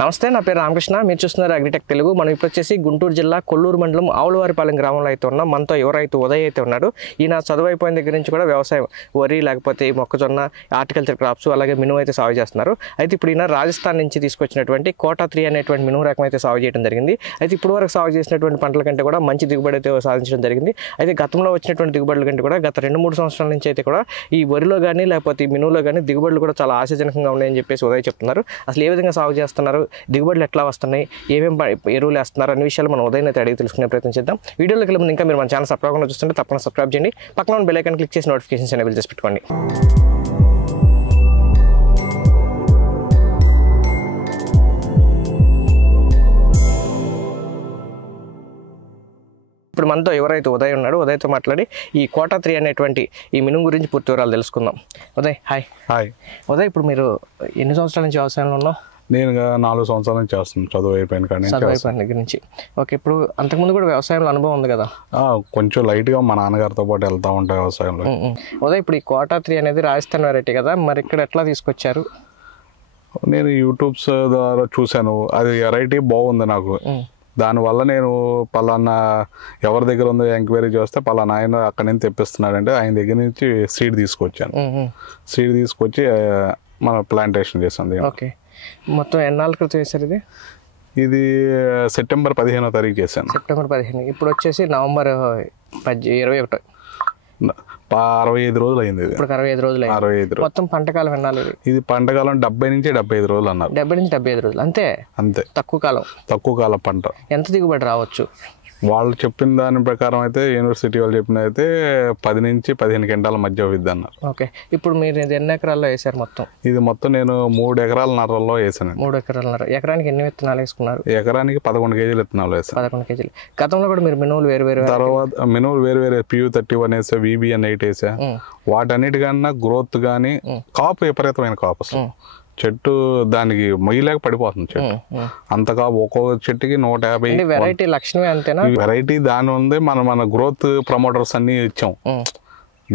నమస్తే, నా పేరు రామకృష్ణ. మీరు చూస్తున్నారు అగ్రిటెక్ తెలుగు. మనం ఇప్పుడు వచ్చేసి గుంటూరు జిల్లా కొల్లూరు మండలం ఆవులవారిపాలెం గ్రామంలో అయితే ఉన్నాం. మనతో యువ రైతు ఉదయ్ అయితే ఉన్నాడు. ఈయన చదువు అయిపోయిన దగ్గర నుంచి కూడా వ్యవసాయం, వరి లేకపోతే మొక్కజొన్న, హార్టికల్చర్ క్రాప్స్, అలాగే మినుము అయితే సాగు చేస్తున్నారు. అయితే ఇప్పుడు ఈయన రాజస్థాన్ నుంచి తీసుకొచ్చినటువంటి కోటా 3 అనేటువంటి మినుము రకం అయితే సాగు చేయడం జరిగింది. అయితే ఇప్పుడు వరకు సాగు చేసినటువంటి పంటల కంటే కూడా మంచి దిగుబడి అయితే సాధించడం జరిగింది. అయితే గతంలో వచ్చినటువంటి దిగుబడుల కంటే కూడా గత 2-3 సంవత్సరాల నుంచి అయితే కూడా ఈ వరిలో కానీ లేకపోతే ఈ మినువులో కానీ దిగుబడులు కూడా చాలా ఆశాజనకంగా ఉన్నాయని చెప్పేసి ఉదయ్ చెప్తున్నారు. అసలు ఏ విధంగా సాగు చేస్తున్నారు, దిగుబడులు ఎట్లా వస్తున్నాయి, ఏమేమి ఎరువులు వేస్తున్నారు అనే విషయాలు మనం ఉదయం అయితే అడిగి తెలుసుకునే ప్రయత్నం చేద్దాం. వీడియోలోకి వెళ్ళే ముందు ఇంకా మీరు మన ఛానల్ సబ్స్క్రైబ్ చూస్తుంటే తప్పకుండా సబ్స్క్రైబ్ చేయండి. పక్కన ఉన్న బెల్ ఐకాన్ క్లిక్ చేసి నోటిఫికేషన్స్ ఎనేబుల్ చేసి పెట్టుకోండి. ఇప్పుడు మనతో ఎవరైతే ఉదయ్ ఉన్నాడు, ఉదయ్తో మాట్లాడి ఈ కోటా 3 అనేటువంటి ఈ మినుము గురించి పూర్తి వివరాలు తెలుసుకుందాం. ఉదయ్ హాయ్. హాయ్ ఉదయ్, ఇప్పుడు మీరు ఎన్ని సంవత్సరాల నుంచి వ్యవసాయంలో ఉన్నావు? నేను 4 సంవత్సరాల నుంచి చేస్తున్నాను, చదువు అయిపోయిన దగ్గర నుంచి. ఓకే, ఇప్పుడు అంతకుముందు కూడా వ్యవసాయంలో అనుభవం ఉంది కదా? కొంచెం లైట్గా మా నాన్నగారితో పాటు వెళ్తూ ఉంటాయి వ్యవసాయంలో. ఉదయ్, ఇప్పుడు ఈ కోటా 3 అనేది రాజస్థాన్ వెరైటీ కదా, మరి ఇక్కడ ఎట్లా తీసుకొచ్చారు? నేను యూట్యూబ్స్ ద్వారా చూశాను, అది వెరైటీ బాగుంది నాకు. దానివల్ల నేను పలానా ఎవరి దగ్గర ఉందో ఎంక్వైరీ చేస్తే పలానా ఆయన అక్కడి నుంచి తెప్పిస్తున్నాడంటే ఆయన దగ్గర నుంచి సీడ్ తీసుకొచ్చాను. సీడ్ తీసుకొచ్చి మన ప్లాంటేషన్ చేసాను. ఓకే, మొత్తం ఎన్నాళ్ళ క్రితం చేశారు ఇది? ఇది సెప్టెంబర్ 15వ తారీఖు చేశాను. సెప్టెంబర్ 15. ఇప్పుడు వచ్చేసి నవంబర్ 21. 65 రోజులు అయింది. ఇప్పుడు 65 రోజులు. 65 మొత్తం పంటకాలం ఎన్నాళ్ళు? ఇది పంటకాలం 70 నుంచి 75 రోజులు అన్నారు. 70 నుంచి 75 రోజులు అంతే. తక్కువ కాలం పంట. ఎంత దిగుబడి రావచ్చు? వాళ్ళు చెప్పిన దాని ప్రకారం అయితే, యూనివర్సిటీ వాళ్ళు చెప్పిన అయితే 10 నుంచి 15 క్వింటాల మధ్య అవుద్ది అన్నారు. ఓకే, ఇప్పుడు మీరు ఇది ఎన్ని ఎకరాల్లో వేసారు మొత్తం? ఇది మొత్తం నేను 3 ఎకరాలన్నరలో వేసాను. 3 ఎకరాలన్నర. ఎకరానికి ఎన్ని విత్తనాలు వేసుకున్నారు? ఎకరానికి 11 కేజీలు విత్తనాలు వేసాను. 11 కేజీలు. గతంలో కూడా మీరు మినువులు వేరు తర్వాత మినువులు వేరు PU31 వేసా, VBN 8 వేసా. వాటన్నిటికన్నా గ్రోత్ కానీ కాపు విపరీతమైన కాపు అసలు. చెట్టు దానికి మొయ్యలేక పడిపోతుంది చెట్టు అంతగా. ఒక్కొక్క చెట్టుకి 150. వెరైటీ లక్షణమే అంతేనా? వెరైటీ దాని ఉంది. మన గ్రోత్ ప్రమోటర్స్ అన్ని ఇచ్చాం.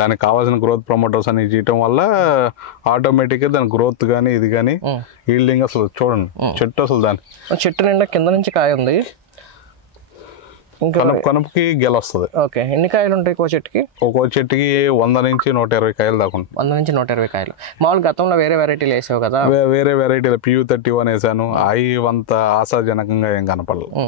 దానికి కావాల్సిన గ్రోత్ ప్రమోటర్స్ అన్ని చేయటం వల్ల ఆటోమేటిక్గా దాని గ్రోత్ కానీ ఇది కానీ ఈల్డింగ్ అసలు చూడండి. చెట్టు అసలు దాని చెట్టు నిండా కింద నుంచి కాయ ఉంది. కనుపుకి గెలొస్తుంది. ఓకే, ఎన్ని కాయలు ఉంటాయి ఒక్కో చెట్టుకి? 100 నుంచి 120 కాయలు దాకా ఉంటాయి. 100 నుంచి 120 కాయలు. మామూలు గతంలో వేరే వెరైటీలు వేసావు కదా? వేరే వెరైటీలు PU31 వేసాను. అవి అంత ఆశాజనకంగా ఏం కనపడలేదు.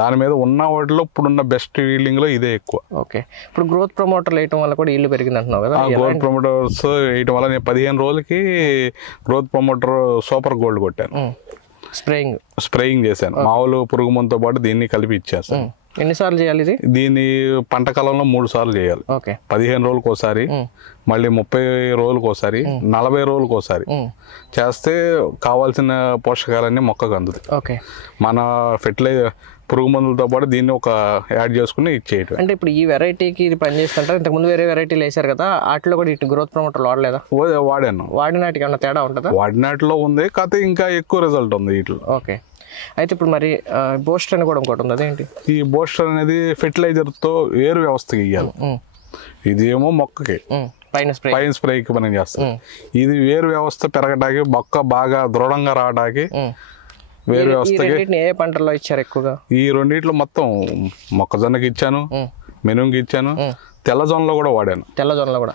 దాని మీద ఉన్న వాటిలో ఇప్పుడున్న బెస్ట్ ఈల్డింగ్ లో ఇదే ఎక్కువ. ఓకే, ఇప్పుడు గ్రోత్ ప్రమోటర్లు వేయటం వల్ల కూడా ఈల్డ్ పెరిగింది అంటున్నావు కదా? గ్రోత్ ప్రమోటర్స్ వేయటం వల్ల నేను 15 రోజులకి గ్రోత్ ప్రమోటర్ సూపర్ గోల్డ్ కొట్టాను. స్ప్రేయింగ్ చేశాను. మామూలు పురుగు మందుతో పాటు దీన్ని కలిపి ఇచ్చేస్తాను. ఎన్నిసార్లు చేయాలి ఇది? దీన్ని పంట కాలంలో 3 సార్లు చేయాలి. 15 రోజులకు ఒకసారి, మళ్ళీ 30 రోజులకు ఒకసారి, 40 రోజులకు ఒకసారి చేస్తే కావాల్సిన పోషకాలన్నీ మొక్కకు అందుతాయి. మన ఫెర్టిలైజర్ పురుగు మందులతో పాటు దీన్ని ఒక యాడ్ చేసుకుని ఇచ్చేయటం. అంటే ఇప్పుడు ఈ వెరైటీకి ఇది పనిచేస్తుంటారు. ఇంతకుముందు వేరే వెరైటీలు వేసారు కదా, వాటిలో కూడా ఇటు గ్రోత్ ప్రమోటర్లు వాడలేదా? వాడాను. వాడినాటికి ఏమన్నా తేడా ఉంటుందా? వాడినాటిలో ఉంది, కాకపోతే ఇంకా ఎక్కువ రిజల్ట్ ఉంది వీటిలో. ఓకే, అయితే ఇప్పుడు మరి బూస్టర్ అని కూడా ఇంకోటి ఉంది, అదేంటి? ఈ బూస్టర్ అనేది ఫెర్టిలైజర్తో వేరు వ్యవస్థకి ఇవ్వాలి. ఇదేమో మొక్కకి పైన స్ప్రేకి మనం చేస్తాం. ఇది వేరు వ్యవస్థ పెరగడానికి, మొక్క బాగా దృఢంగా రావడానికి వేరు వ్యవస్థకి. ఏ పంటల్లో ఇచ్చారు ఎక్కువగా? ఈ రెండిట్లో మొత్తం మొక్కజొన్నకి ఇచ్చాను, మినుముకి ఇచ్చాను, తెల్లజొన్నలో కూడా వాడాను. తెల్లజొన్నలో కూడా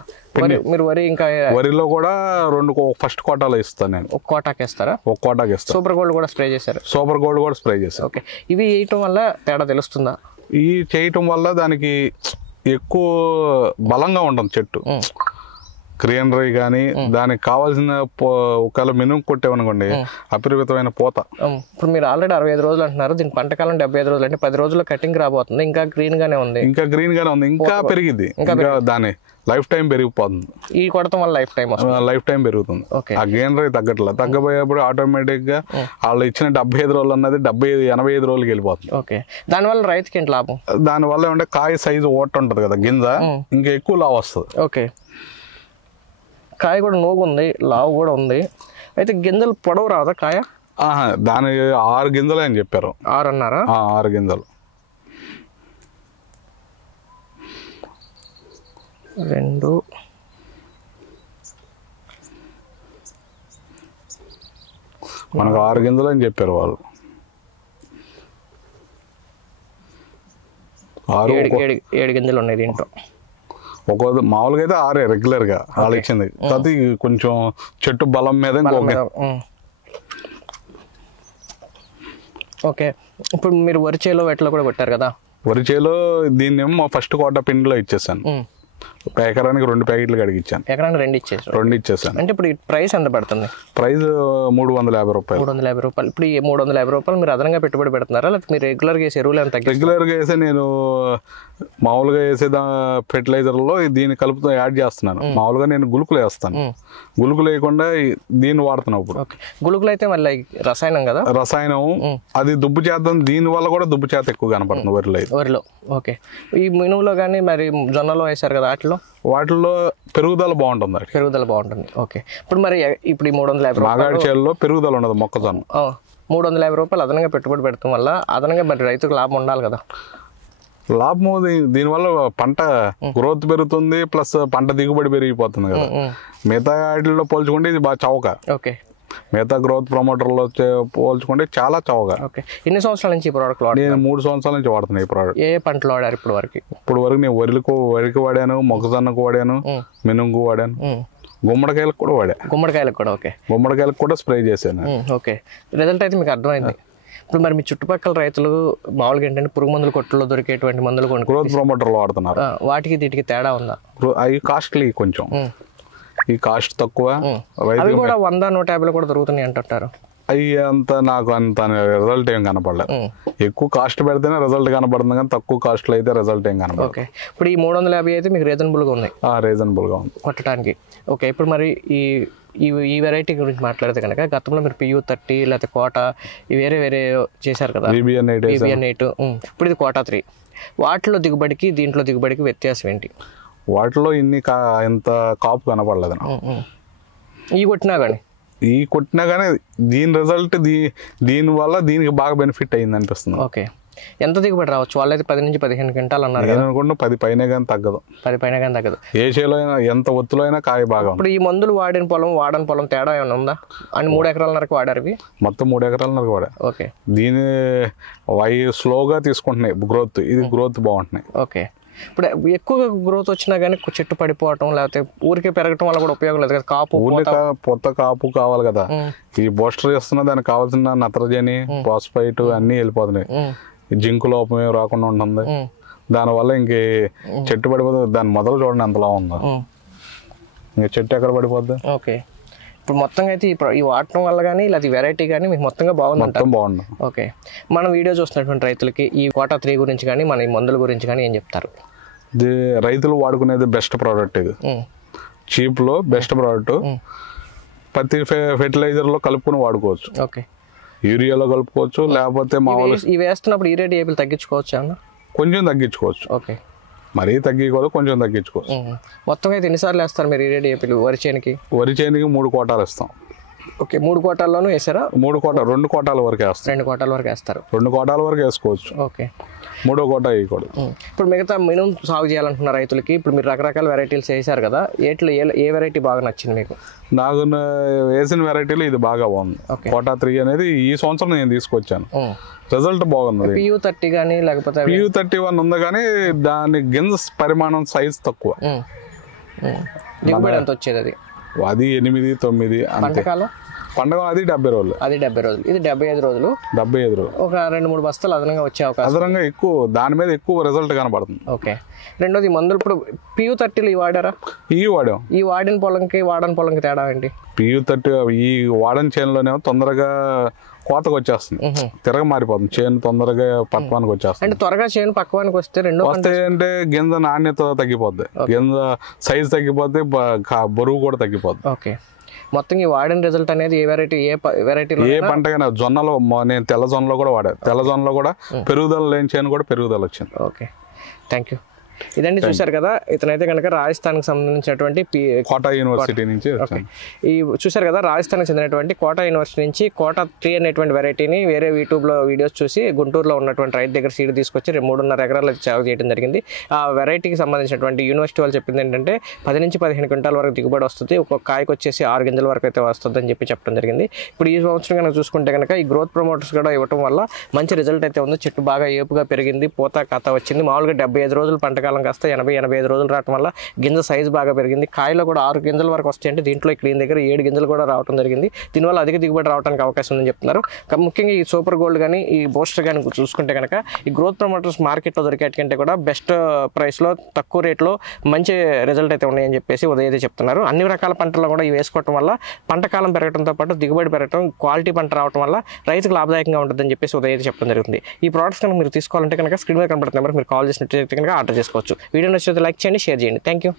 మీరు వరి ఇంకా వరిలో కూడా 2 ఫస్ట్ కోటాలో ఇస్తాను నేను. ఒక కోటాకి ఇస్తారా? ఒక కోటాకి ఇస్తాను. సూపర్ గోల్డ్ కూడా స్ప్రే చేశారు? సూపర్ గోల్డ్ కూడా స్ప్రే చేశారు. ఓకే, ఇవి వేయటం వల్ల తేడా తెలుస్తుందా? ఈ చేయటం వల్ల దానికి ఎక్కువ బలంగా ఉంటుంది చెట్టు. గ్రీనరీ కానీ దానికి కావాల్సిన ఒకవేళ మినుము కొట్టేవనుకోండి అపరిమితమైన పూత. ఇప్పుడు మీరు ఆల్రెడీ 65 రోజులు అంటున్నారు, దీని పంటకాలం 75 రోజులు, అంటే 10 రోజుల్లో కటింగ్ రాబోతుంది. ఇంకా గ్రీన్ గానే ఉంది. ఇంకా పెరిగిద్ది. ఇంకా దాని లైఫ్ టైం పెరిగిపోతుంది. ఈ కొడతాం వల్ల లైఫ్ టైం పెరుగుతుంది. ఆ గ్రీనరీ తగ్గబోయేప్పుడు ఆటోమేటిక్ గా వాళ్ళు ఇచ్చిన 75 రోజులు అన్నది 85 రోజులకి వెళ్ళిపోతుంది. ఓకే, దానివల్ల రైతుకి ఏంటి లాభం? దానివల్ల ఏమంటే కాయ సైజు ఓట ఉంటది కదా, గింజ ఇంకా ఎక్కువ లావు వస్తుంది. ఓకే, కాయ కూడా నూగు ఉంది, లావు కూడా ఉంది. అయితే గింజలు పొడవు రాదా కాయ? దాని 6 గింజలు అని చెప్పారు. 6 అన్నారా? 6 గింజలు. 2 3 మనకు 6 గింజలు అని చెప్పారు వాళ్ళు. 7 గింజలు ఉన్నాయి దీంట్లో. మామూలుగా అయితే 6 రెగ్యులర్గా వాళ్ళు ఇచ్చింది. తర్వాత కొంచెం చెట్టు బలం మీద ఓకే. ఇప్పుడు మీరు వరి చేలో వెట్లో కూడా కొట్టారు కదా? వరి చేలో దీన్నేమో మా ఫస్ట్ కోట పిండిలో ఇచ్చేసాను. ఎకరానికి 2 ప్యాకెట్లు కడిగిచ్చాను. ఎకరానికి 2 ఇచ్చేసాను. అంటే ఇప్పుడు ప్రైస్ ఎంత పడుతుంది? ప్రైస్ 350 రూపాయలు. 350 రూపాయలు. ఇప్పుడు ఈ 350 రూపాయలు మీరు అదనంగా పెట్టుబడి పెడుతున్నారా, లేకపోతే మీరు రెగ్యులర్గా వేసే ఎరువులు ఎంత? రెగ్యులర్గా వేసే నేను మామూలుగా వేసే ఫెర్టిలైజర్లో దీన్ని కలుపుతూ యాడ్ చేస్తున్నాను. మామూలుగా నేను గుళుకులు వేస్తాను. గుళుకులు వేయకుండా దీన్ని వాడుతున్నాను ఇప్పుడు. గుళుకులు అయితే మళ్ళీ రసాయనం కదా? రసాయనం. అది దుబ్బు చేద్దాం, దీని వల్ల కూడా దుబ్బు చేత ఎక్కువ కనపడుతుంది వరిలో. ఓకే. ఈ మినువులో కానీ మరి జొన్నలో వేసారు కదా, వాటిల్లో పెరుగుదల బాగుంటుంది. ఓకే. ఇప్పుడు మరి ఇప్పుడు ఈ 350 నాగాడి చేలలో పెరుగుదల ఉండదు మొక్కజొన్న. 350 రూపాయలు అదనంగా పెట్టుబడి పెడతాం వల్ల అదనంగా మరి రైతుకు లాభం ఉండాలి కదా? లాభం దీనివల్ల పంట గ్రోత్ పెరుగుతుంది, ప్లస్ పంట దిగుబడి పెరిగిపోతుంది కదా. మిగతా వాటిల్లో పోల్చుకుంటే ఇది బాగా చౌక. ఓకే. మిగతా గ్రోత్ ప్రమోటర్లో పోల్చుకుంటే చాలా చౌక. ఓకే. ఎన్ని సంవత్సరాల నుంచి ఈ ప్రోడక్ట్? నేను 3 సంవత్సరాల నుంచి వాడుతున్నాను ఈ ప్రోడక్ట్. ఏ పంటలు వాడారు ఇప్పుడు వరకు? నేను వరికి వాడాను, మొక్కజొన్నకు వాడాను, మినుముకు వాడాను, గుమ్మడికాయలకు కూడా ఓకే. గుమ్మడికాయలకు కూడా స్ప్రే చేశాను. ఓకే. రిజల్ట్ అయితే మీకు అర్థమైంది. ఇప్పుడు మరి మీ చుట్టుపక్కల రైతులు మామూలుగా ఏంటంటే పురుగు మందులు కొట్టులో దొరికేటువంటి మందులు గ్రోత్ ప్రమోటర్లు వాడుతున్నారు. వాటికి వీటికి తేడా ఉందా? అవి కాస్ట్లీ, కొంచెం ఈ కాస్ట్ తక్కువ. అవి కూడా 100-150 కూడా దొరుకుతున్నాయి అంటారు. అవి నాకు అంత రిజల్ట్ ఏం కనపడలేదు. ఎక్కువ కాస్ట్ పెడితేనే రిజల్ట్ కనపడుతుంది, కానీ తక్కువ కాస్ట్లో అయితే రిజల్ట్ ఏం కనపడదు. ఓకే. ఇప్పుడు ఈ 350 అయితే మీకు రీజనబుల్గా ఉన్నాయి? రీజనబుల్గా ఉంది కొట్టడానికి. ఓకే. ఇప్పుడు మరి ఈ వెరైటీ గురించి మాట్లాడితే కనుక గతంలో మీరు PU30 లేకపోతే కోట వేరే చేశారు కదా, BBN 8. ఇప్పుడు ఇది కోట 3. వాటిలో దిగుబడికి దీంట్లో దిగుబడికి వ్యత్యాసం ఏంటి? వాటిలో ఇంత కాపు కనపడలేదు. ఈ కొట్టినా కానీ దీని రిజల్ట్ దీనివల్ల దీనికి బాగా బెనిఫిట్ అయింది అనిపిస్తుంది. ఓకే. ఎంత దిగుబడి రావచ్చు? వాళ్ళైతే 10 నుంచి 15 క్వింటాలు అన్నారు. నేను అనుకుంటున్నా 10 పైన కానీ తగ్గదు. 10 పైన కానీ తగ్గదు. ఏ చేలో అయినా ఎంత ఒత్తులో అయినా కాయ బాగా. ఇప్పుడు ఈ మందులు వాడని పొలం తేడా ఏమైనా ఉందా? అని 3 ఎకరాలన్నరకు వాడారు ఇవి? మొత్తం 3 ఎకరాలన్నరకు వాడా. ఓకే. దీని స్లోగా తీసుకుంటున్నాయి గ్రోత్, ఇది గ్రోత్ బాగుంటున్నాయి. ఓకే. ఇప్పుడు ఎక్కువగా గ్రోత్ వచ్చినా కానీ చెట్టు పడిపోవటం లేకపోతే ఊరికే పెరగటం వల్ల కూడా ఉపయోగం లేదు కదా? కొత్త కాపు కావాలి కదా. ఈ బూస్టర్ చేస్తున్నా దానికి కావాల్సిన నత్రజని, ఫాస్ఫైట్ అన్ని వెళ్ళిపోతున్నాయి. జింకు లోపం ఏమి రాకుండా ఉంటుంది. దానివల్ల ఇంక చెట్టు పడిపోతుంది. దాని మొదలు చూడండి ఎంతలా ఉందో. ఇంకా చెట్టు ఎక్కడ పడిపోద్ది? ఓకే. ఇప్పుడు మొత్తంగా అయితే ఈ వాడటం వల్ల కానీ లేదా వెరైటీ కానీ మీకు మొత్తంగా బాగుంది. ఓకే. మనం వీడియో చూస్తున్నటువంటి రైతులకి ఈ కోటా 3 గురించి కానీ మన ఈ మందుల గురించి కానీ ఏం చెప్తారు? రైతులు వాడుకునేది బెస్ట్ ప్రోడక్ట్. ఇది చీప్లో బెస్ట్ ప్రోడక్ట్. ప్రతి ఫెర్టిలైజర్లో కలుపుకొని వాడుకోవచ్చు. ఓకే. యూరియాలో కలుపుకోవచ్చు, లేకపోతే మామూలు ఇవి వేస్తున్నప్పుడు యూరియా DAP తగ్గించుకోవచ్చు అన్న? కొంచెం తగ్గించుకోవచ్చు. ఓకే. మరీ తగ్గిపోదు, కొంచెం తగ్గించుకోవచ్చు. మొత్తం అయితే ఎన్నిసార్లు వేస్తారు మీరు యూరియా DAP వరి చేనుకి? 3 కోటాలు ఇస్తాం. ఓకే. 3 కోటాల్లోనూ వేసారా? 2 కోటాల వరకు వేస్తాం. 2 కోటాల వరకు వేస్తారు. 2 కోటాల వరకు వేసుకోవచ్చు. ఓకే. 3వ కోట వేయకూడదు. ఇప్పుడు మిగతా మినుము సాగు చేయాలనుకున్న రైతులకి ఇప్పుడు మీరు రకరకాల వెరైటీలు వేసారు కదా, ఏ వెరైటీ బాగా నచ్చింది మీకు? నాకు వేసిన వెరైటీలు ఇది బాగా బాగుంది. కోటా 3 అనేది ఈ సంవత్సరం నేను తీసుకొచ్చాను. రిజల్ట్ బాగుంది. PU30 కానీ లేకపోతే PU31 ఉంది, కానీ దాని గింజ పరిమాణం సైజ్ తక్కువ. దిగుబడి ఎంత వచ్చేది? అది 8-9 అంతే. పండుగ అది 70 రోజులు. ఇది 75 రోజులు. ఒక 2-3 బస్తాలు అదనంగా వచ్చే అవకాశం. అదనంగా ఎక్కువ, దాని మీద ఎక్కువ రిజల్ట్ కనపడుతుంది. ఓకే. రెండోది మందులు ఇప్పుడు PU30 వాడారా? వాడాం. ఈ వాడిన పొలంకి తేడా ఏంటి? PU30 ఈ వాడని చేనులోనేమో తొందరగా కోతకు వచ్చేస్తుంది, తిరగ మారిపోతుంది చేను, తొందరగా పక్వానికి వచ్చేస్తుంది. అంటే త్వరగా చేను పక్వానికి వస్తే అంటే గింజ నాణ్యత తగ్గిపోద్ది, గింజ సైజ్ తగ్గిపోద్ది, బరువు కూడా తగ్గిపోద్ది. ఓకే. మొత్తం ఈ వాడిన రిజల్ట్ అనేది ఏ వెరైటీ ఏ పంటకైనా జొన్నలో నేను తెల్ల జొన్నలో కూడా వాడా. తెల్ల జొన్నలో కూడా పెరుగుదల లేని చేను కూడా పెరుగుదల వచ్చింది. ఓకే. Thank you. ఇదండి చూశారు కదా, ఇతనైతే కనుక రాజస్థాన్కి సంబంధించినటువంటి కోటా యూనివర్సిటీ నుంచి వచ్చాను. ఈ చూశారు కదా, రాజస్థాన్కి చెందినటువంటి కోటా యూనివర్సిటీ నుంచి కోటా 3 అనేటువంటి వెరైటీని వేరే యూట్యూబ్లో వీడియోస్ చూసి గుంటూరులో ఉన్నటువంటి రైతు దగ్గర సీడ్ తీసుకొచ్చి 3.5 ఎకరాలు సాగు చేయడం జరిగింది. ఆ వెరైటీకి సంబంధించినటువంటి యూనివర్సిటీ వాళ్ళు చెప్పింది ఏంటంటే 10 నుంచి 15 క్వింటాల వరకు దిగుబడి వస్తుంది, ఒక్కొక్క కాయకు వచ్చేసి 6 గింజల వరకు అయితే వస్తుంది అని చెప్పడం జరిగింది. ఇప్పుడు ఈ సంవత్సరం కనుక చూసుకుంటే కనుక ఈ గ్రోత్ ప్రమోటర్స్ కూడా ఇవ్వడం వల్ల మంచి రిజల్ట్ అయితే ఉంది. చెట్టు బాగా ఏపుగా పెరిగింది, పూత కథ వచ్చింది. మామూలుగా 75 రోజులు పంటకాలం కాస్త 80-85 రోజులు రావడం వల్ల గింజ సైజు బాగా పెరిగింది. కాయలో కూడా 6 గింజల వరకు వస్తాయంటే దీంట్లో ఇక్కడ దగ్గర 7 గింజలు కూడా రావడం జరిగింది. దీనివల్ల అధిక దిగుబడి రావడానికి అవకాశం ఉందని చెప్తున్నారు. ముఖ్యంగా ఈ సూపర్ గోల్డ్ కానీ ఈ బూస్టర్ కానీ చూసుకుంటే కనుక ఈ గ్రోత్ ప్రమోటర్స్ మార్కెట్లో దొరికేటికంటే కూడా బెస్ట్ ప్రైస్లో తక్కువ రేట్లో మంచి రిజల్ట్ అయితే ఉన్నాయని చెప్పేసి ఉదయ్ అయితే చెప్తున్నారు. అన్ని రకాల పంటల్లో కూడా ఇవి వేసుకోవడం వల్ల పంటకాలం పెరగడంతో పాటు దిగుబడి పెరగడం, క్వాలిటీ పంట రావడం వల్ల రైతుకు లాభదాయకంగా ఉంటుందని చెప్పేసి ఉదయ్ అయితే చెప్పడం జరుగుతుంది. ఈ ప్రోడక్ట్స్ కనుక మీరు తీసుకోవాలంటే కనుక స్క్రీన్ మీద కనబడుతున్న నెంబర్కి మీరు కాల్ చేసినట్లయితే కనుక ఆర్డర్ చేసుకోవచ్చు. వీడియో నచ్చితే లైక్ చేయండి, షేర్ చేయండి. Thank you.